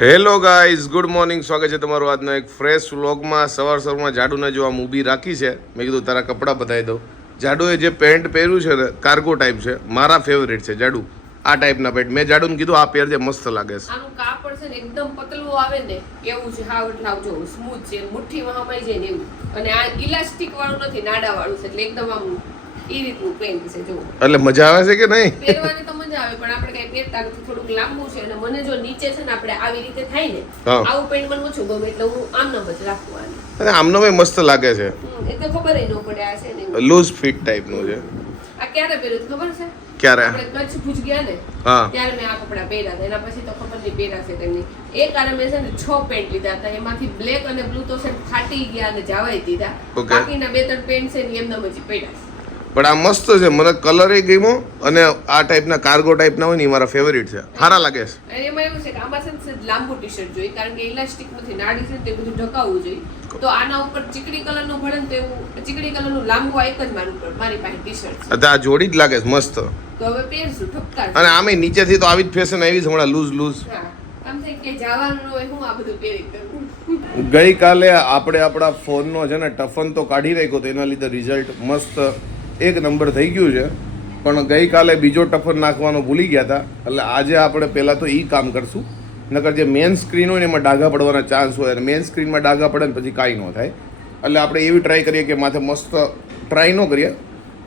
Hello guys, good morning. સ્વાગત છે તમારું આજનો એક ફ્રેશ વ્લોગમાં. સવારમાં જાડુને જો આમ ઊભી રાખી છે, મેં કીધું તારા કપડાં બતાવી દઉં. જાડુએ જે પેન્ટ પહેર્યું છે ને, કાર્ગો ટાઈપ છે, મારા ફેવરેટ છે. જાડુ આ ટાઈપના પેન્ટ મેં જાડુને કીધું આ પહેરજે, મસ્ત લાગે છે. આનું કાપડ છે ને એકદમ પતલું આવે ને એવું છે, હાવ એટલે જો સ્મૂથ છે, મુઠ્ઠીમાં હમાઈ જાય ને એવું. અને આ ઇલાસ્ટિક વાળું નથી, નાડા વાળું છે, એટલે એકદમ આમ ઈ રીતનું પેન્ટ છે. જો એટલે મજા આવે છે કે નહીં? પહેરવાની તો મજા આવે, પણ આપણે કઈ પહેરતા નથી, થોડુંક લાંબુ છે. અને મને જો નીચે છે ને આપણે આવી રીતે થાય ને, આવું પેન્ટ મને ઓછું ગમે, એટલે હું આમનામ જ રાખવાનું. અને આમનો મસ્ત લાગે છે, એ તો ખબર ન પડે આ છે ને લૂઝ ફિટ ટાઈપનું છે. આ ક્યારે પહેર્યું ખબર છે? ક્યારે આપણે કચ્છ ભુજ ગયા ને ત્યારે મેં આ કપડા પહેર્યા હતા. એના પછી તો ખબર નહીં પહેરાશે તેમની. એક આરે મેં છે ને 6 પેન્ટ લીધા હતા, એમાંથી બ્લેક અને બ્લુ તો છે ફાટી ગયા અને જવાઈ દીધા. બાકીના 2-3 પેન્ટ છે ને એમનામ જ પડ્યા. પણ આ મસ્ત છે, મને કલર એ ગમ્યો. અને આ ટાઈપના કાર્ગો ટાઈપના હોય ને એ મારા ફેવરિટ છે, સારા લાગે છે. એમાં એવું છે કે આમાં છે ને લાંબુ ટી-શર્ટ જોઈએ, કારણ કે ઇલાસ્ટિક નથી, નાડી છે તે બધું ઢકાવવું જોઈએ. તો આના ઉપર ચીકડી કલરનું ભળે ને તો એવું ચીકડી કલરનું લાંબુ આ એક જ મારી પાસે ટી-શર્ટ છે. આ જોડી જ લાગે છે મસ્ત. તો હવે પહેરશું ઠપકાર. અને આમે નીચેથી તો આવી જ ફેશન આવી છે હમણાં, લૂઝ. આમ થાય કે જવાનું હોય, હું આ બધું પહેરી કરું. ગઈકાલે આપણે આપણા ફોનનો છે ને ટફન તો કાઢી રાખ્યો તો એના લીધે રિઝલ્ટ મસ્ત એક નંબર થઈ ગયું છે. પણ ગઈકાલે બીજો ટફન નાખવાનો ભૂલી ગયા હતા, એટલે આજે આપણે પહેલાં તો એ કામ કરશું. નકર જે મેઇન સ્ક્રીન હોય ને એમાં ડાઘા પડવાના ચાન્સ હોય, અને મેઇન સ્ક્રીનમાં ડાઘા પડે ને પછી કાંઈ ન થાય. એટલે આપણે એવી ટ્રાય કરીએ કે માથે મસ્ત ટ્રાય ન કરીએ,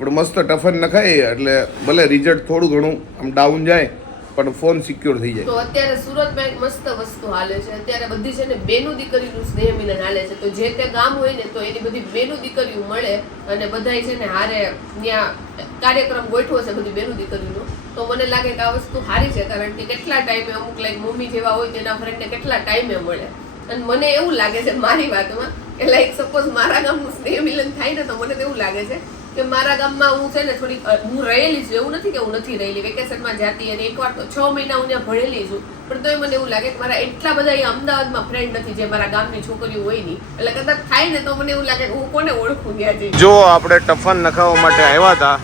પણ મસ્ત ટફન નખાય, એટલે ભલે રિઝલ્ટ થોડું ઘણું આમ ડાઉન જાય પણ ફોન સિક્યોર થઈ જાય. તો અત્યારે સુરતમાં એક મસ્ત વસ્તુ હાલે છે. અત્યારે બધી છે ને બેનું દીકરીનું સ્નેહ મિલન હાલે છે. તો જે તે ગામ હોય ને તો એની બધી બેનું દીકરીઓ મળે અને બધાય છે ને હારે ત્યાં કાર્યક્રમ ગોઠવો છે બધી બેનું દીકરીનો. તો મને લાગે કે આ વસ્તુ સારી છે, કારણ કે કેટલા ટાઈમે અમુક લાઈક મમ્મી જેવા હોય તેના ફ્રેન્ડને કેટલા ટાઈમે મળે. અને મને એવું લાગે છે મારી વાતમાં કે લાઈક સપોઝ મારા ગામનું સ્નેહ મિલન થાય ને તો મને તો એવું લાગે છે કે મારા ગામમાં હું છે ને થોડી હું રહેલી છું, એવું નથી કે હું નથી રહેલી, વેકેશનમાં જાતી અને એકવાર તો 6 મહિના હું ત્યાં ભણેલી છું. પણ તોય મને એવું લાગે કે મારા એટલા બધા અહીંયા અમદાવાદમાં ફ્રેન્ડ નથી જે મારા ગામની છોકરીઓ હોય નહીં. એટલે કદાચ થાય ને તો મને એવું લાગે કે હું કોને ઓળખું ગયા છે. જો આપણે ટફન નખાવવા માટે આવ્યા હતા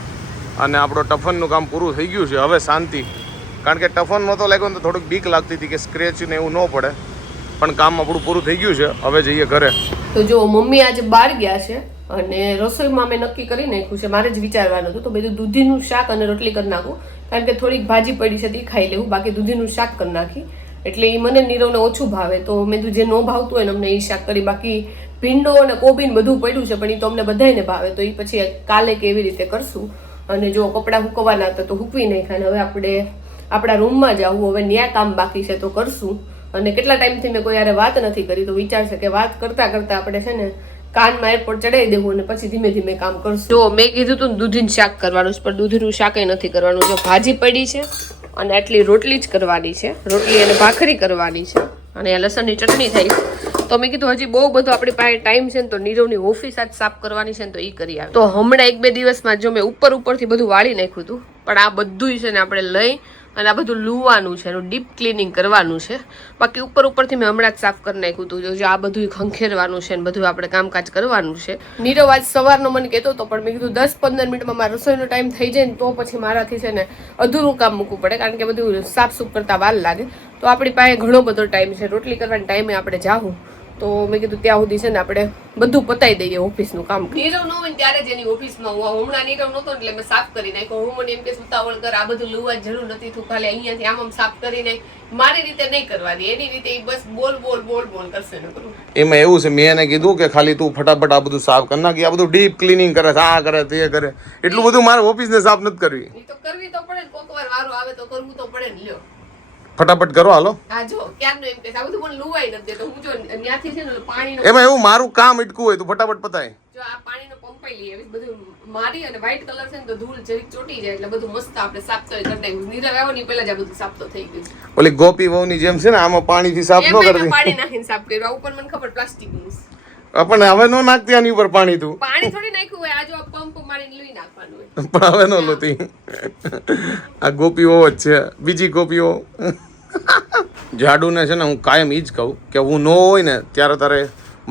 અને આપણો ટફનનું કામ પૂરું થઈ ગયું છે. હવે શાંતિ, કારણ કે ટફન નહોતો લાગ્યો ને તો થોડીક બીક લાગતી હતી કે સ્ક્રેચ ને એવું ન પડે, પણ કામ આપણું પૂરું થઈ ગયું છે. હવે જઈએ ઘરે. તો જો મમ્મી આજે બહાર ગયા છે અને રસોઈમાં મેં નક્કી કરી નાખ્યું છે, મારે જ વિચારવાનું હતું. તો બધું દૂધીનું શાક અને રોટલી કરી નાખું, કારણ કે થોડીક ભાજી પડી છે તે ખાઈ લેવું, બાકી દૂધીનું શાક કરી નાખી. એટલે એ મને નીરવને ઓછું ભાવે, તો મેં જે ન ભાવતું હોય ને અમને એ શાક કરી. બાકી ભીંડો અને કોબીન બધું પડ્યું છે, પણ એ તો અમને બધાને ભાવે, તો એ પછી કાલે કેવી રીતે કરશું. અને જો કપડાં હુકવવાના હતા તો હુકવી નાખ્યા. અને હવે આપણે આપણા રૂમમાં જવું, હવે ન્યા કામ બાકી છે તો કરશું. અને કેટલા ટાઈમથી મેં કોઈ યારે વાત નથી કરી, તો વિચાર છે કે વાત કરતા કરતા આપણે છે ને કાનમાં એરપોર્ટ ચડાવી દેવું અને પછી ધીમે ધીમે કામ કરશું. જો મેં કીધું તું દૂધીનું શાક કરવાનું છે, પણ દૂધીનું શાક નથી કરવાનું. જો ભાજી પડી છે અને આટલી રોટલી જ કરવાની છે, રોટલી અને ભાખરી કરવાની છે, અને લસણની ચટણી થઈ. તો મેં કીધું હજી બહુ બધું આપણી પાસે ટાઈમ છે ને, તો નીરવની ઓફિસ આજ સાફ કરવાની છે ને તો એ કરી આવે. તો હમણાં 1-2 દિવસમાં જો મેં ઉપરથી બધું વાળી નાખ્યું હતું, પણ આ બધું છે ને આપણે લઈ અને આ બધું લુવાનું છે, એનું ડીપ ક્લિનિંગ કરવાનું છે. બાકી ઉપરથી મેં હમણાં જ સાફ કરી નાખ્યું હતું. જો આ બધું ખંખેરવાનું છે ને બધું આપણે કામકાજ કરવાનું છે. નીરવ આજ સવારનો મને કહેતો હતો, પણ મેં કીધું 10-15 મિનિટમાં મારા રસોઈનો ટાઈમ થઈ જાય ને તો પછી મારાથી છે ને અધૂરું કામ મૂકવું પડે, કારણ કે બધું સાફ સૂફ કરતા વાર લાગે. તો આપણી પાસે ઘણો બધો ટાઈમ છે, રોટલી કરવાના ટાઈમે આપણે જાવું. તો મેં કીધું ત્યાં સુધી છે ને આપણે બધું પતાવી દઈએ ઓફિસનું કામ. નીરવ ન હોય ત્યારે જ એની ઓફિસમાં હું હમણાં નીરવ નહોતો એટલે મેં સાફ કરી નાખ્યો. હું મને એમ કે ઉતાવળ કર, આ બધું લુવા જરૂર નથી, તું ખાલી અહીંયાથી આમ સાફ કરી નાખ. મારી રીતે નહીં કરવાની, એની રીતે બસ બોલ કરશે ને કરું. એમાં એવું છે, મેં એને કીધું કે ખાલી તું ફટાફટ આ બધું સાફ કરી નાખી, આ બધું ડીપ ક્લિનિંગ કરે, આ કરે તે કરે, એટલું બધું મારે ઓફિસને સાફ નથી કરવી. એ તો કરવી તો પડે, કોક વાર વારો આવે તો કરવું તો પડે ને. લ્યો ફટાફટ કરો, હાલો. હા જો ક્યારનું એમ કે આ બધું પણ લુવાઈ નથી દેતો. હું જો ત્યાંથી છે ને પાણીનો, એમાં એવું મારું કામ ઇટકું હોય તો ફટાફટ પતાય. જો આ પાણીનો પંપાઈ લઈએ, બધું મારી અને વ્હાઈટ કલર છે ને તો ધૂળ જરીક ચોટી જાય એટલે બધું મસ્ત આપણે સાફ કરી નાખ્યું. નીરવ આવ્યો ને પહેલા જ આ બધું સાફ તો થઈ ગયું. ઓલી ગોપી વહુની જેમ છે ને, આમાં પાણીથી સાફ ન કરતી, પાણી નાખીને સાફ કર્યું. આ ઉપર મને ખબર પ્લાસ્ટિકનું પણ હવે નો નાખતી આની ઉપર પાણી. તું પાણી થોડી નાખ્યું હોય, આ જો આ પંપ મારીને લઈ નાખવાનું હોય, પણ હવે નો લોતી. આ ગોપીઓ જ છે, બીજી ગોપીઓ. જાડુને છે ને હું કાયમ ઈ જ કહું કે હું ન હોય ને ત્યારે તારે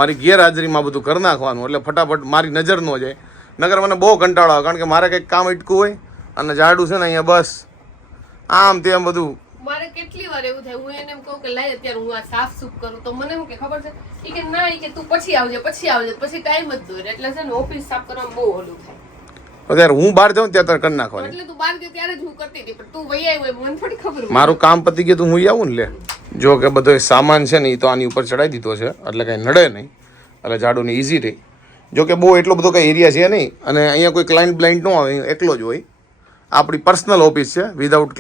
મારી ગેરહાજરીમાં બધું કરી નાખવાનું, એટલે ફટાફટ મારી નજર ન જાય. નગર મને બહુ કંટાળો આવે, કારણ કે મારે કંઈક કામ અટકું હોય અને જાડુ છે ને અહીંયા બસ આમ તેમ બધું મારે કેટલી વાર એવું થાય, હું એને એમ કહું કે લાય અત્યારે હું આ સાફ સૂફ કરું, તો મને એમ કે ખબર છે ઈ કે ના, ઈ કે તું પછી આવજે, પછી ટાઈમ જ દોરે, એટલે છે ને ઓફિસ સાફ કરવામાં બહુ ઓલું થાય. અત્યારે હું બહાર જાઉં ત્યારે કરી નાખવાની. એટલે તું બહાર ગયો ત્યારે જ હું કરતી હતી, પણ તું વહી આવ્યો મને થોડી ખબર હોય. મારું કામ પતી ગયું તો હું આવું ને લે. જો કે બધો સામાન છે ને એ તો આની ઉપર ચડાવી દીધો છે, એટલે કઈ નડે નહીં, એટલે ઝાડુને ઈઝી રહી. જો કે બહુ એટલો બધો કઈ એરિયા છે નહીં, અને અહીંયા કોઈ ક્લાયન્ટ બ્લાઇન્ટ ન આવે, એકલો જ હોય. આપણી પર્સનલ ઓફિસ છે, વિધાઉટ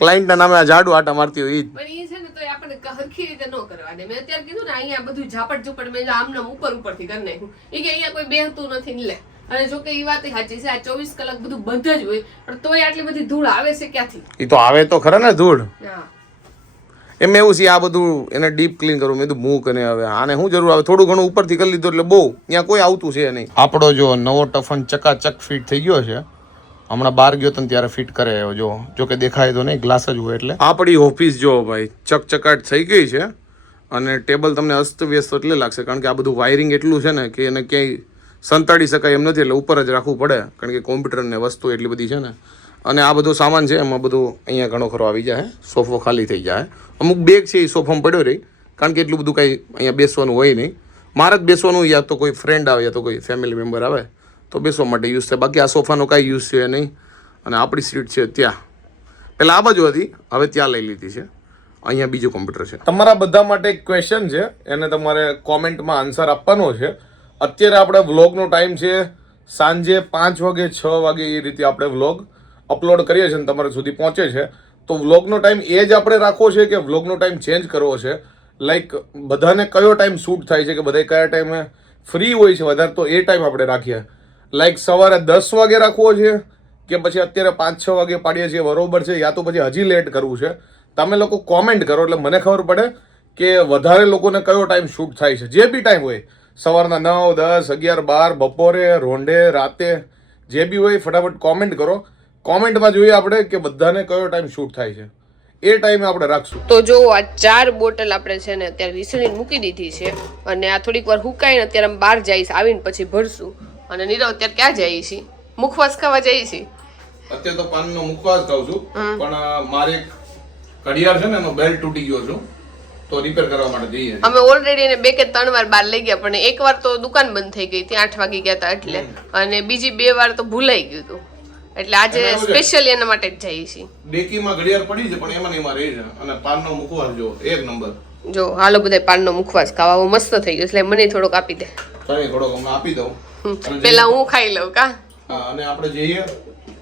ક્લાયન્ટના નામે આ ઝાડુ આટા મારતી હોય. પણ એ છે ને તો આપણે હરખી રીતે ન કરવા દે. મેં અત્યારે કીધું ને અહીંયા બધું ઝાપટ ઝુપટ મેં આમને ઉપરથી કરી નાખ્યું. એ કે અહીંયા કોઈ બેહતું નથી ને લે. અને જો કે એ વાત સાચી છે, આ 24 કલાક બધું બંધ જ હોય, પણ તોય આટલી બધી ધૂળ આવે છે ક્યાંથી? એ તો આવે તો ખરા ને ધૂળ. એમ એવું છે આ બધું એને ડીપ ક્લીન કરવું. મેં કીધું મૂક, અને હવે આને શું જરૂર આવે, થોડું ઘણું ઉપરથી કરી લીધું એટલે બહુ ત્યાં કોઈ આવતું છે નહીં. આપણો જો નવો ટફન ચકાચક ફિટ થઈ ગયો છે. હમણાં બહાર ગયો તો ત્યારે ફિટ કરે આવ્યો. જો કે દેખાય તો નહીં, ગ્લાસ જ હોય એટલે. આપણી ઓફિસ જો ભાઈ ચકચકાટ થઈ ગઈ છે, અને ટેબલ તમને અસ્તવ્યસ્ત એટલે લાગશે, કારણ કે આ બધું વાયરિંગ એટલું છે ને કે એને ક્યાંય સંતાડી શકાય એમ નથી, એટલે ઉપર જ રાખવું પડે, કારણ કે કોમ્પ્યુટર ને વસ્તુ એટલી બધી છે ને. અને આ બધો સામાન છે એમાં બધું અહીંયા ઘણો ખરો આવી જાય. સોફો ખાલી થઈ જાય. અમુક બેગ છે એ સોફામાં પડ્યો રહી, કારણ કે એટલું બધું કાંઈ અહીંયા બેસવાનું હોય નહીં. મારે જ બેસવાનું, યા તો કોઈ ફ્રેન્ડ આવે યા તો કોઈ ફેમિલી મેમ્બર આવે તો બેસવા માટે યુઝ થાય. બાકી આ સોફાનો કાંઈ યુઝ છે નહીં. અને આપણી સીટ છે ત્યાં, પહેલાં આ બાજુ હતી, હવે ત્યાં લઈ લીધી છે. અહીંયા બીજું કોમ્પ્યુટર છે. તમારા બધા માટે એક ક્વેશ્ચન છે, એને તમારે કોમેન્ટમાં આન્સર આપવાનો છે. અત્યારે આપણે વ્લોગનો ટાઈમ છે સાંજે 5 વાગે 6 વાગે, એ રીતે આપણે વ્લોગ અપલોડ કરીએ છીએ અને તમારા સુધી પહોંચે છે. તો વ્લોગનો ટાઈમ એ જ આપણે રાખવો છે કે વ્લોગનો ટાઈમ ચેન્જ કરવો છે? લાઈક બધાને કયો ટાઈમ શૂટ થાય છે, કે બધા કયા ટાઈમે ફ્રી હોય છે વધારે, તો એ ટાઈમ આપણે રાખીએ. લાઈક સવારે 10 વાગે રાખવો છે કે પછી અત્યારે 5-6 વાગે પાડીએ છીએ, બરોબર છે, યા તો પછી હજી લેટ કરવું છે? તમે લોકો કોમેન્ટ કરો એટલે મને ખબર પડે કે વધારે લોકોને કયો ટાઈમ શૂટ થાય છે. જે બી ટાઈમ હોય, સવારના 9, 10, 11, 12, બપોરે, રોંઢે, રાતે, જે બી હોય ફટાફટ કોમેન્ટ કરો. કોમેન્ટમાં જોઈએ આપણે કે બધાને કયો ટાઈમ શૂટ થાય છે, એ ટાઈમે આપણે રાખશું. તો જો આ 4 બોટલ આપણે છે ને અત્યારે વિસરીને મૂકી દીધી છે, અને આ થોડીક વાર હુકાઈને અત્યારે આમ બહાર જઈશ, આવીને પછી ભરશું. અને નીરવ અત્યારે ક્યાં જઈએ છીએ? મુખવાસ ખાવા જઈએ છીએ. અત્યારે તો પાનનો મુખવાસ ખાઉં છું, પણ મારે એક ઘડિયાળ છે ને એનો બેલ્ટ તૂટી ગયો છું, તો રિપેર કરવા માટે જઈએ. અમે ઓલરેડી એને 2 કે 3 વાર બહાર લઈ ગયા, પણ એક વાર તો દુકાન બંધ થઈ ગઈ હતી, 8 વાગે ગયા હતા એટલે, અને બીજી 2 વાર તો ભૂલાઈ ગયું હતું, એટલે આજે સ્પેશિયલી એના માટે જ જઈએ છીએ. ડેકીમાં ઘડિયાળ પડી છે, પણ એમાં એમાં રહી છે. અને પાનનો મુખવાસ જો એક નંબર. જો હાલો બધા પાનનો મુખવાસ ખાવા, મસ્ત થઈ ગયો, એટલે મને થોડોક આપી દે. થોડોક હમણાં આપી દઉં, પેલા હું ખાઈ લઉં કા. અને આપણે જઈએ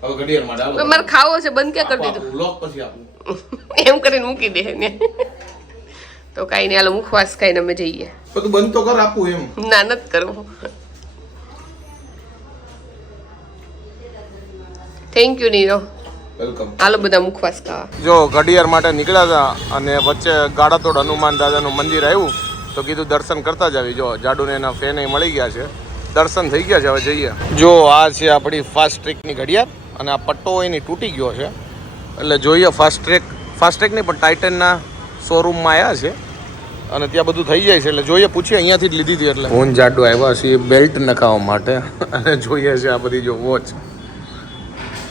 હવે ઘડિયાળ માટે. મારે ખાવો છે, બંધ ક્યાં કરી દીધું? બ્લોક પછી આપું એમ કરીને મૂકી દે ને. તો કાઈ નહીં, હાલો મુખવાસ ખાઈને અમે જઈએ. તો તું બંધ તો કર, આપું એમ. ના, નથી કરવું. Thank you Nirav. વેલકમ. હાલો બધા મુખવાસ ખાવા. જો ઘડિયાળ માટે નીકળ્યા હતા, અને વચ્ચે ગાડાતોડ હનુમાન દાદાનું મંદિર આવ્યું, તો કીધું દર્શન કરતા જ આવી. જો જાડુને એના ફેન મળી ગયા છે, દર્શન થઈ ગયા છે, હવે જઈએ. જો આ છે આપણી ફાસ્ટ ટ્રેકની ઘડિયાળ, અને આ પટ્ટો એની તૂટી ગયો છે, એટલે જોઈએ ફાસ્ટ ટ્રેક નહીં પણ ટાઇટનના શોરૂમમાં આવ્યા છે, અને ત્યાં બધું થઈ જાય છે, એટલે જોઈએ, પૂછીએ. અહીંયાથી જ લીધી હતી. એટલે હું જાડુ આવ્યા છીએ બેલ્ટ નખાવવા માટે, અને જોઈએ છે આ બધી જો વોચ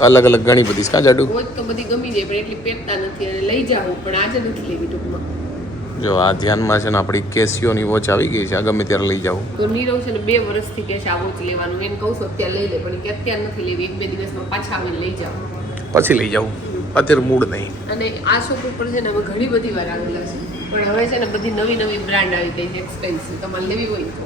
અલગ અલગ ઘણી બધી. કા જાડુ વોચ તો બધી ગમી જાય, પણ એટલી પહેરતા નથી, અને લઈ જાવ પણ આજે નથી લેવી ટૂંકમાં. જો આ ધ્યાનમાં છે ને આપણી કેસિયોની વોચ આવી ગઈ છે, આ ગમે ત્યારે લઈ જાવ. તો નીરવ છે ને 2 વર્ષથી કે છે આ વોચ લેવાનું, એમ કહું છું અત્યારે લઈ લે, પણ કે અત્યારે નથી લેવી, 1-2 દિવસમાં પાછા આવીને લઈ જાવ. પછી લઈ જાવ, અત્યારે મૂડ નહીં. અને આ શોપ ઉપર છે ને અમે ઘણી બધી વાર આવેલા છે, પણ હવે છે ને બધી નવી બ્રાન્ડ આવી ગઈ છે, એક્સપેન્સિવ. તમારે લેવી હોય તો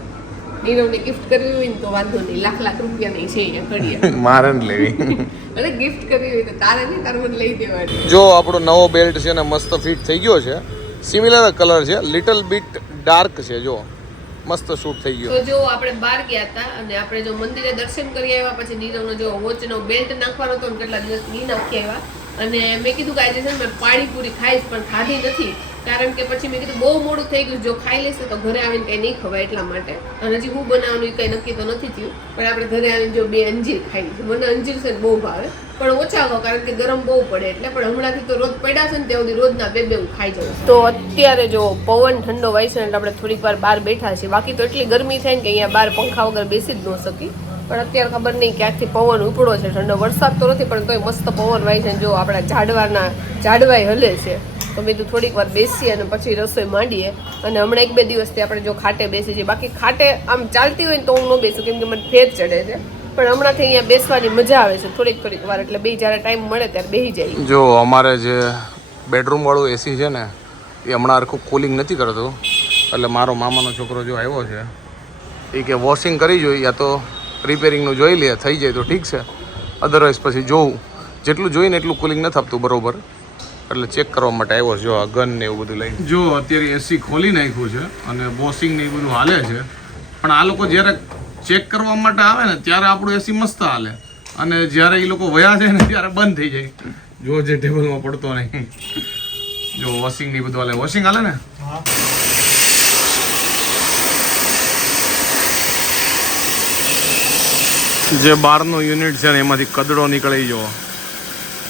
નીરવને ગિફ્ટ કરવી હોય ને તો વાંધો નહીં, લાખ રૂપિયાની છે અહીંયા ઘડિયાળ. મારે ને લેવી, અરે ગિફ્ટ કરવી હોય તો તારે નહીં, તારે મને લઈ દેવાની. જો આપણો નવો બેલ્ટ છે ને મસ્ત ફિટ થઈ ગયો છે, સિમિલર કલર છે, લિટલ બીટ ડાર્ક છે, જો મસ્ત શૂટ થઈ ગયો. તો જો આપણે બહાર ગયા હતા, અને આપણે જો મંદિરે દર્શન કરી આવ્યા, પછી નીરવનો જો વોચનો બેલ્ટ નાખવાનો હતો, કેટલા દિવસ નહીં નાખી આવ્યા, અને મેં કીધું કે આજે છે ને મેં પાણીપુરી ખાઈશ, પણ ખાધી નથી, કારણ કે પછી મેં કીધું બહુ મોડું થઈ ગયું, જો ખાઈ લેશે તો ઘરે આવીને કંઈ નહીં ખવાય, એટલા માટે. અને હજી હું બનાવવાનું એ કંઈ નક્કી તો નથી થયું, પણ આપણે ઘરે આવીને જો 2 અંજીર ખાઈ લીધું. મને અંજીર છે બહુ ભાવે, પણ ઓછા ખાવ, કારણ કે ગરમ બહુ પડે એટલે. પણ હમણાંથી તો રોજ પડ્યા છે ને, ત્યાં સુધી રોજના 2 હું ખાઈ જાઉં. તો અત્યારે જો પવન ઠંડો વાય છે, એટલે આપણે થોડીક વાર બહાર બેઠા છીએ. બાકી તો એટલી ગરમી થાય ને કે અહીંયા બહાર પંખા વગર બેસી જ ન શકી, પણ અત્યારે ખબર નહીં ક્યાંકથી પવન ઉપડો છે. ઠંડો વરસાદ તો નથી, પણ તોય મસ્ત પવન વાય છે. જો આપણા ઝાડવાય હલે છે, તો મેં કીધું થોડીક વાર બેસીએ અને પછી રસોઈ માંડીએ. અને હમણાં 1-2 દિવસથી આપણે જો ખાટે બેસી છીએ, બાકી ખાટે આમ ચાલતી હોય ને તો હું ન બેસું કેમ કે મને ફેર ચડે છે, પણ હમણાંથી અહીંયા બેસવાની મજા આવે છે થોડીક વાર, એટલે બે જ્યારે ટાઈમ મળે ત્યારે બેસી જાય. જો અમારે જે બેડરૂમ વાળું એસી છે ને એ હમણાં આખું કુલિંગ નથી કરતું, એટલે મારો મામાનો છોકરો જો આવ્યો છે એ કે વોશિંગ કરી જોઈએ યા તો રિપેરિંગનું જોઈ લે, થઈ જાય તો ઠીક છે, અધરવાઇઝ પછી જોવું. જેટલું જોઈને એટલું કુલિંગ નથી આપતું બરોબર, એટલે ચેક કરવા માટે આવ્યો છે. જો આ ગન ને એવું બધું લઈને જો અત્યારે એસી ખોલી નાખ્યું છે અને વોશિંગ ને એ બધું હાલે છે, પણ આ લોકો જ્યારે ચેક કરવા માટે આવે ને ત્યારે આપણું એસી મસ્ત હાલે, અને જ્યારે એ લોકો વયા જાય ને ત્યારે બંધ થઈ જાય. જો જે ટેબલમાં પડતો નહીં, જો વોશિંગ ને બધું હાલે. વોશિંગ હાલે ને જે બહારનું યુનિટ છે ને એમાંથી કદડો નીકળી જો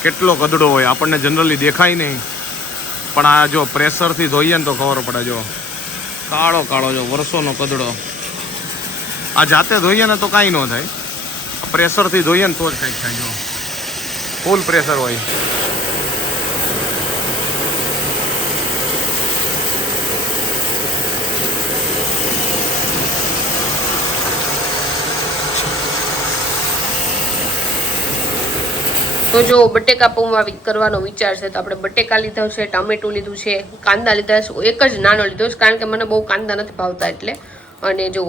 કેટલો કદડો હોય, આપણને જનરલી દેખાય નહીં, પણ આ જો પ્રેશરથી ધોઈએ ને તો ખબર પડે. જો કાળો કાળો જો વર્ષોનો કદડો, આ જાતે ધોઈએ ને તો કાંઈ ન થાય, પ્રેશરથી ધોઈએ ને તો જ કંઈક થાય. જો ફૂલ પ્રેશર હોય. તો જો બટેકા પૌવા કરવાનો વિચાર છે, તો આપણે બટેકા લીધા છે, ટામેટું લીધું છે, કાંદા લીધા છે, એક જ નાનો લીધો છે કારણ કે મને બહુ કાંદા નથી ભાવતા એટલે, અને જો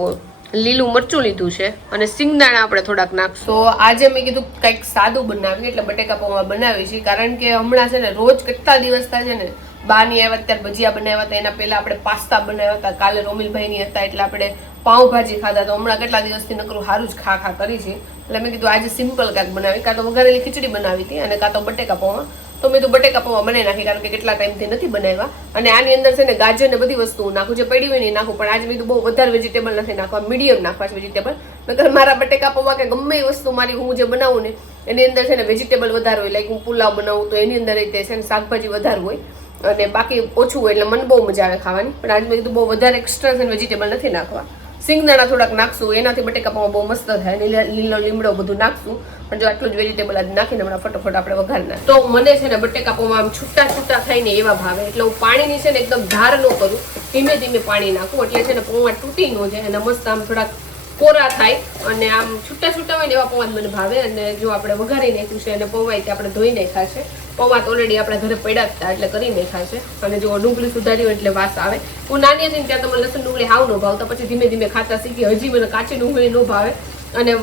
લીલું મરચું લીધું છે, અને સિંગદાણા આપણે થોડાક નાખશું. તો આજે મેં કીધું કંઈક સાદું બનાવીએ, એટલે બટેકા પૌવા બનાવી છે, કારણ કે હમણાં છે ને રોજ કેટલા દિવસ થાય છે ને, બાની આવ્યા ત્યારે ભજીયા બનાવ્યા હતા, એના પહેલા આપણે પાસ્તા બનાવ્યા હતા, કાલે રોમિલભાઈની હતા એટલે આપણે પાઉંભાજી ખાધા, તો હમણાં કેટલા દિવસથી નકરું સારું જ ખા કરી છે, એટલે મેં કીધું આજે સિમ્પલ કાંઈક બનાવી, કાં તો વઘારેલી ખીચડી બનાવી હતી અને કાં તો બટેકા પૌવા. તો મેં તો બટેકા પૌવા બનાવી નાખી કારણ કે કેટલા ટાઈમથી નથી બનાવ્યા, અને આની અંદર છે ને ગાજર ને બધી વસ્તુઓ નાખું, જે પડી હોય ને નાખું, પણ આજે મેં તો બહુ વધારે વેજીટેબલ નથી નાખવા, મીડિયમ નાખવા છે વેજીટેબલ. નકર મારા બટેકા પૌવા કે ગમે એ વસ્તુ મારી હું જે બનાવું ને એની અંદર છે ને વેજીટેબલ વધારે હોય, લાઈક હું પુલાવ બનાવું તો એની અંદર રીતે છે ને શાકભાજી વધારે હોય અને બાકી ઓછું હોય, એટલે મને બહુ મજા આવે ખાવાની. પણ આજે મેં કીધું બહુ વધારે એક્સ્ટ્રા છે વેજીટેબલ નથી નાખવા. સિંગદાણા થોડાક નાખશું, એનાથી બટેકા પૌવા બહુ મસ્ત થાય, લીલો લીમડો બધું નાખશું, પણ જો આટલું જ વેજીટેબલ આજે નાખીને હમણાં ફટોફટ આપણે વઘાર નાખ. તો મને છે ને બટેકા પૌવા આમ છૂટા છૂટા થાય ને એવા ભાવે, એટલે હું પાણીની છે ને એકદમ ધાર ન કરું, ધીમે ધીમે પાણી નાખું, એટલે છે ને પૌવા તૂટી ન જાય અને મસ્ત આમ થોડાક કોરા થાય, અને આમ છૂટા છૂટા હોય ને એવા પૌવા મને ભાવે. અને જો આપણે વઘારી નાખ્યું છે અને પૌવા આપણે ધોઈ નાખ્યા છે, પૌવા તો ઓલરેડી આપણે ઘરે પડ્યા હતા એટલે કરી નાખ્યા છે, અને જો ડુંગળી સુધારી હોય એટલે વાસ આવે. હું નાની હતી ને ત્યારે તો મને લસણ ડુંગળી હાવ ન ભાવતા, પછી ધીમે ધીમે ખાતા શીખી, હજી મને કાચી ડુંગળી ન ભાવે, અને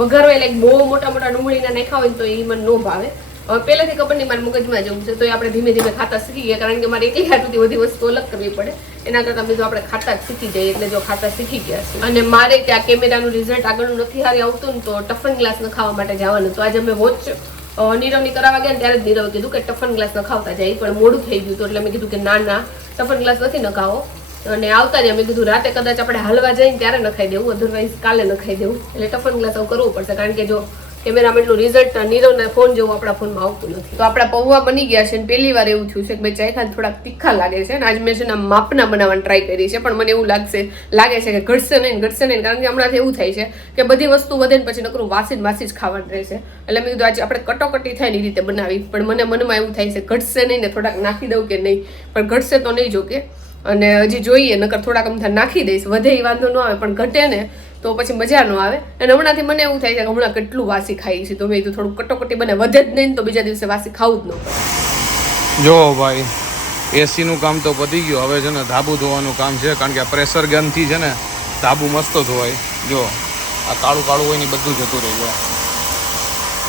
વઘારવા લાઈક બહુ મોટા મોટા ડુંગળીના નાખ્યા હોય ને તો એ મને ન ભાવે. હવે પહેલેથી ખબર નહીં મારા મગજમાં જવું છે, તો એ આપણે ધીમે ધીમે ખાતા શીખી ગયા, કારણ કે મારે એકલી હાટુથી બધી વસ્તુ અલગ કરવી પડે, એના કરતાં બીજું આપણે ખાતા જ શીખી જઈએ, એટલે જો ખાતા શીખી ગયા છે. અને મારે ત્યાં કેમેરાનું રિઝલ્ટ આગળનું નથી હારી આવતું ને, તો ટફન ગ્લાસ ન ખાવા માટે જવાનું. તો આજે અમે વોચ નીરવની કરાવવા ગયા ને ત્યારે જ નીરવ કીધું કે ટફન ગ્લાસ ન ખાવતા જાય, પણ મોડું થઈ ગયું હતું, એટલે મેં કીધું કે ના ટફન ગ્લાસ નથી ન ખાવો, અને આવતા જ મેં કીધું રાતે કદાચ આપણે હાલવા જઈને ત્યારે ન ખાઈ દેવું, અધરવાઇઝ કાલે ન ખાઈ દેવું, એટલે ટફન ગ્લાસ આવું કરવું પડશે, કારણ કે જો કેમેરામેનનું રિઝલ્ટ નીરવના ફોન જેવું આપણા ફોનમાં આવતું નથી. તો આપણા પૌવા બની ગયા છે, પહેલી વાર એવું થયું છે કે ભાઈ ચાખ્યા થોડાક તીખા લાગે છે, અને આજ મેં છે ને માપના બનાવવાની ટ્રાય કરી છે, પણ મને એવું લાગે છે કે ઘટશે નહીં, કારણ કે હમણાંથી એવું થાય છે કે બધી વસ્તુ વધે ને પછી નકરું વાસી જ ખાવાનું રહેશે, એટલે મેં કીધું આજે આપણે કટોકટી થાય ને એ રીતે બનાવી, પણ મને મનમાં એવું થાય છે ઘટશે નહીં ને થોડાક નાખી દઉં કે નહીં, પણ ઘટશે તો નહીં જોકે, અને હજી જોઈએ, નકર થોડાક અમથા નાખી દઈશ, વધે એ વાંધો ન આવે, પણ ઘટે ને તો પછી મજા ન આવે. અને હમણાંથી મને એવું થાય છે કે હમણાં કેટલું વાસી ખાઈ છે, તો મેં થોડું કટોકટી બને, વધે જ નહીં તો બીજા દિવસે વાસી ખાવું જ ન પડે. જો ભાઈ એસીનું કામ તો પતી ગયું, હવે છે ને ધાબુ ધોવાનું કામ છે, કારણ કે આ પ્રેશર ગનથી છે ને ધાબુ મસ્ત ધોવાય. જો આ કાળું કાળું હોય ને બધું જતું રહી જાય,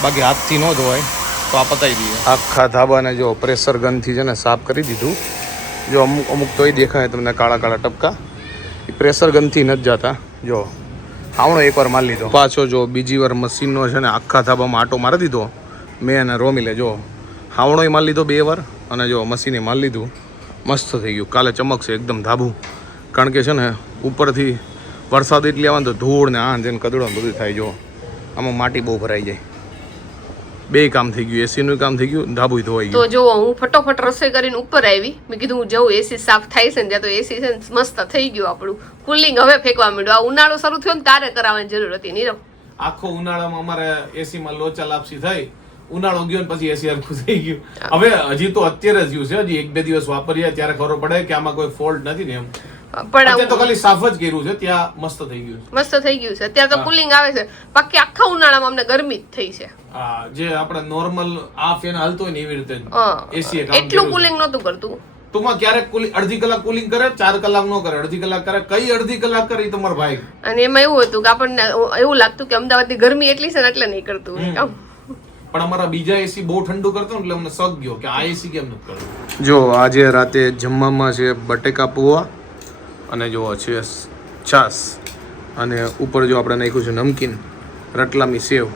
બાકી હાથથી ન ધોવાય, તો આ પતાવી દઈએ. આખા ધાબાને જો પ્રેશર ગનથી છે ને સાફ કરી દીધું. જો અમુક અમુક તોય દેખાય તમને કાળા કાળા ટપકા, એ પ્રેશર ગનથી નથી જતા. જો આવણો એકવાર મારી લીધો, પાછો જો બીજી વાર મશીનનો છે ને આખા ધાબામાં આટો મારી દીધો મેં અને રોમિલે. જો હાવણોય મારી લીધો 2 વાર, અને જો મશીને મારી લીધું, મસ્ત થઈ ગયું. કાલે ચમકશે એકદમ ધાબું, કારણ કે છે ને ઉપરથી વરસાદ એટલી આવે ને તો ધૂળ ને આંધ ને કદડો બધું થાય. જો આમાં માટી બહુ ભરાઈ જાય, બે કામ થઈ ગયું, એસીનું કામ થઈ ગયું, ધાબુ ધોવાઈ ગયું. તો જો હું ફટોફટ રસોઈ કરીને ઉપર આવી, મેં કીધું હું જઉં, એસી સાફ થાય છે ને ત્યાં, તો એસી છે ને મસ્ત થઈ ગયું આપણું, કુલિંગ હવે ફેંકવા માંડ્યું. આ ઉનાળો શરૂ થયો ને તારે કરાવવાની જરૂર હતી નીરવ. આખો ઉનાળામાં અમારે એસીમાં લોચા લાપસી થઈ, ઉનાળો ગયો ને પછી એસી હરખું થઈ ગયું. હવે હજી તો અત્યારે જ યુઝ છે, હજી 1-2 દિવસ વાપરીએ ત્યારે ખબર પડે કે આમાં કોઈ ફોલ્ટ નથી ને એમ. પણ અત્યારે તો ખાલી સાફ જ કર્યું છે, ત્યાં મસ્ત થઈ ગયું છે. મસ્ત થઈ ગયું છે. અત્યારે તો કુલિંગ આવે છે, બાકી આખા ઉનાળામાં અમને ગરમી જ થઈ છે. હા, જે આપણે નોર્મલ આ ફેન હાલતો હોય ને એવી રીતે એસી એટલું કુલિંગ નહોતું કરતું. ટૂંકમાં ક્યારેક કુલિંગ અડધી કલાક કુલિંગ કરે, 4 કલાક નો કરે, અડધી કલાક કરે. કઈ અડધી કલાક કરે એ તમારો ભાઈ. અને એમાં એવું હતું કે આપણને એવું લાગતું કે અમદાવાદની ગરમી એટલી છે ને એટલે નહીં કરતું કામ. પણ અમારા બીજા એસી બહુ ઠંડુ કરતો ને એટલે અમને શક ગયો કે આ એસી કેમ નથી કરતું. જો આજે રાતે જમવામાં છે બટેકા પૌવા અને જો છે છાસ અને ઉપર જો આપણે નાખ્યું છે નમકીન, રટલામી સેવ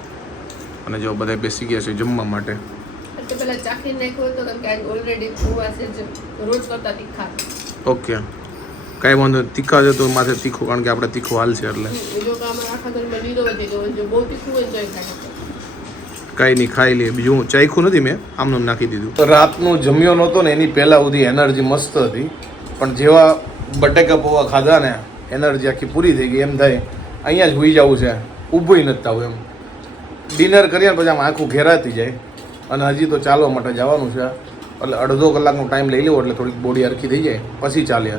અને જો બધા બેસી ગયા છે જમવા માટે. તો પેલા ચાખી નાખ્યો હતો કેમ કે ઓલરેડી પૌવા છે જે રોજ કરતા તીખા. ઓકે, કાંઈ વાંધો તીખા છે તો માથે તીખું, કારણ કે આપણે તીખું હાલ છે એટલે જો કે અમારા આખા ઘરમાં લીલો વધી ગયો, જો બહુ તીખું હોય તો ખાય. કાંઈ નહીં, ખાઈ લઈએ. બીજું હું ચાખ્યું નથી, મેં આમનું નાખી દીધું. રાતનું જમ્યો નહોતો ને એની પહેલા સુધી એનર્જી મસ્ત હતી, પણ જેવા બટેકા પૌવા ખાધા ને એનર્જી આખી પૂરી થઈ ગઈ. એમ થાય અહીંયા જ હોઈ જવું છે, ઊભું નથી થવું એમ. ડિનર કરીએ પછી આમ આખું ઘેરાતી જાય. અને હજી તો ચાલવા માટે જવાનું છે, એટલે અડધો કલાકનો ટાઈમ લઈ લેવો એટલે થોડીક બોડી હરખી થઈ જાય પછી ચાલે.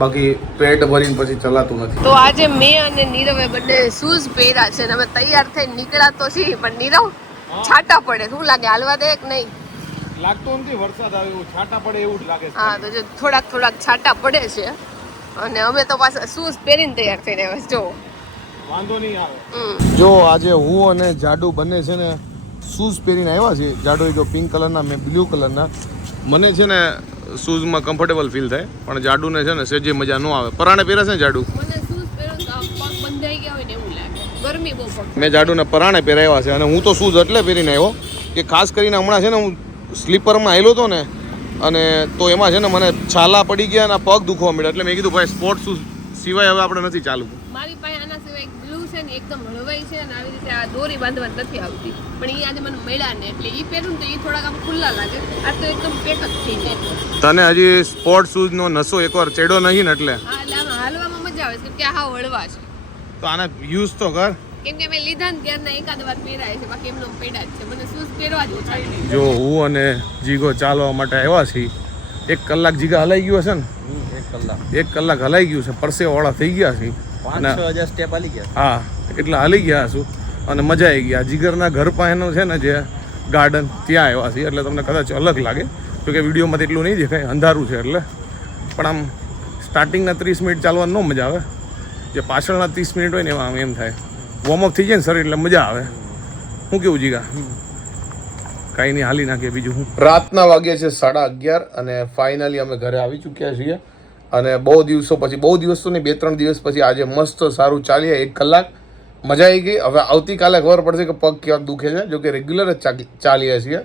બાકી પેટ ભરીને પછી ચલાતું નથી. તો આજે મેં અને નીરવે બંને શૂઝ પહેર્યા છે અને અમે તૈયાર થઈને નીકળ્યા તો છીએ, પણ નીરવ છાટા પડે. શું લાગે, હાલવા દે કે નહીં? લાગતો નથી, વરસાદ આવે એવું છાટા પડે એવું જ લાગે છે. હા, તો જો થોડાક છાટા પડે છે અને અમે તો પાછા શૂઝ પહેરીને તૈયાર થઈને આવ્યા. જો વાંધો નહીં આવે. જો આજે હું અને જાડુ બંને છે ને શૂઝ પહેરીને આવ્યા છે. જાડુ જો પિંક કલરના, મેં બ્લુ કલરના. મને છે ને શૂઝમાં કમ્ફર્ટેબલ ફીલ થાય, પણ જાડુને છે ને સેજે મજા ન આવે. પરાણે પહેરે છે ને જાડુ? મને શૂઝ પહેરો તો પગ બંધાઈ ગયા હોય ને એવું લાગે, ગરમી બહુ પડે. મેં જાડુને પરાણે પહેરાવ્યા છે અને હું તો શૂઝ એટલે પહેરીને આવ્યો કે ખાસ કરીને હમણાં છે ને હું સ્લીપરમાં આવેલો હતો ને, અને તો એમાં છે ને મને છાલા પડી ગયા અને પગ દુખવા મળ્યા. એટલે મેં કીધું ભાઈ સ્પોર્ટ શૂઝ સિવાય હવે આપણે નથી ચાલુ. મારી પાસે આના સિવાય એક બ્લુ છે ને એકદમ હળવાઈ છે અને આવી રીતે આ દોરી બાંધવાની નથી આવતી, પણ એ આજે મને મળ્યા ને એટલે એ પહેરું ને તો એ થોડાક આમ ખુલ્લા લાગે. આ તો એકદમ પેક જ થઈ જાય. તને હજી સ્પોર્ટ શૂઝનો નશો એકવાર ચડ્યો નહીં ને એટલે હા, એટલે આમાં હાલવામાં મજા આવે છે કે હા હળવા છે. તો આને યુઝ તો કર. કેમ કે મેં લીધા ને ત્યારના એકાદ વાર પહેરાય છે, બાકી એમનો પેડા જ છે. મને શૂઝ પહેરવા જ ઓછા છે. જો હું અને જીગો ચાલવા માટે આવ્યા છીએ. 1 કલાક જીગા હલાઈ ગયો છે ને? 1 કલાક હલાઈ ગયું છે, પરસેવાળા થઈ ગયા છે. 5-6 સ્ટેપ હાલી ગયા. હા, એટલા હાલી ગયા છું અને મજા આવી ગયા. જીગરના ઘર પાસેનું છે ને જે ગાર્ડન, ત્યાં આવ્યા છીએ એટલે તમને કદાચ અલગ લાગે, તો કે વિડીયોમાં એટલું નહીં દેખાય, અંધારું છે એટલે. પણ આમ સ્ટાર્ટિંગના 30 મિનિટ ચાલવાની ન મજા આવે, જે પાછળના 30 મિનિટ હોય ને એમાં એમ થાય વોર્મઅપ થઈ જાય ને શરીર એટલે મજા આવે. શું કેવું જીગા? કાંઈ નહીં, હાલી નાખીએ. બીજું હું રાતના વાગ્યા છે 11:30 અને ફાઇનલી અમે ઘરે આવી ચૂક્યા છીએ. અને બહુ દિવસો પછી, બહુ દિવસ તો નહીં, 2-3 દિવસ પછી આજે મસ્ત સારું ચાલીએ. 1 કલાક મજા આવી ગઈ. હવે આવતીકાલે ખબર પડશે કે પગ ક્યાંક દુખે છે. જો કે રેગ્યુલર જ ચાલીએ છીએ,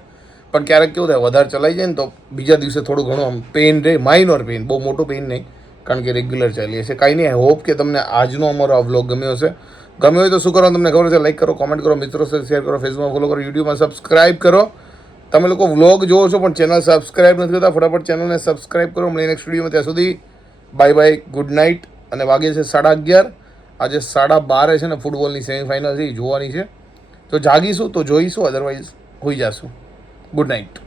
પણ ક્યારેક કેવું થાય વધારે ચલાઈ જાય ને તો બીજા દિવસે થોડું ઘણું આમ પેઇન રહે, માઇનોર પેઇન, બહુ મોટું પેઇન નહીં, કારણ કે રેગ્યુલર ચાલીએ છીએ. કાંઈ નહીં, આઈ હોપ કે તમને આજનો અમારો આ વ્લોગ ગમ્યો હશે. ગમ્યો હોય તો શું કરવાનું તમને ખબર છે, લાઈક કરો, કોમેન્ટ કરો, મિત્રો સાથે શેર કરો, ફેસબુકમાં ફોલો કરો, યુટ્યુબમાં સબસ્ક્રાઇબ કરો. તમે લોકો વ્લોગ જોવો છો પણ ચેનલ સબસ્ક્રાઇબ નથી કરતા, ફટાફટ ચેનલને સબસ્ક્રાઇબ કરો. મળીએ નેક્સ્ટ વિડીયોમાં. ત્યાં સુધી બાય બાય, ગુડ નાઇટ. અને વાગે છે 11:30. આજે 12:30 છે ને ફૂટબોલની સેમિફાઇનલ છે, એ જોવાની છે. તો જાગીશું તો જોઈશું, અદરવાઇઝ હોઈ જશું. Good night.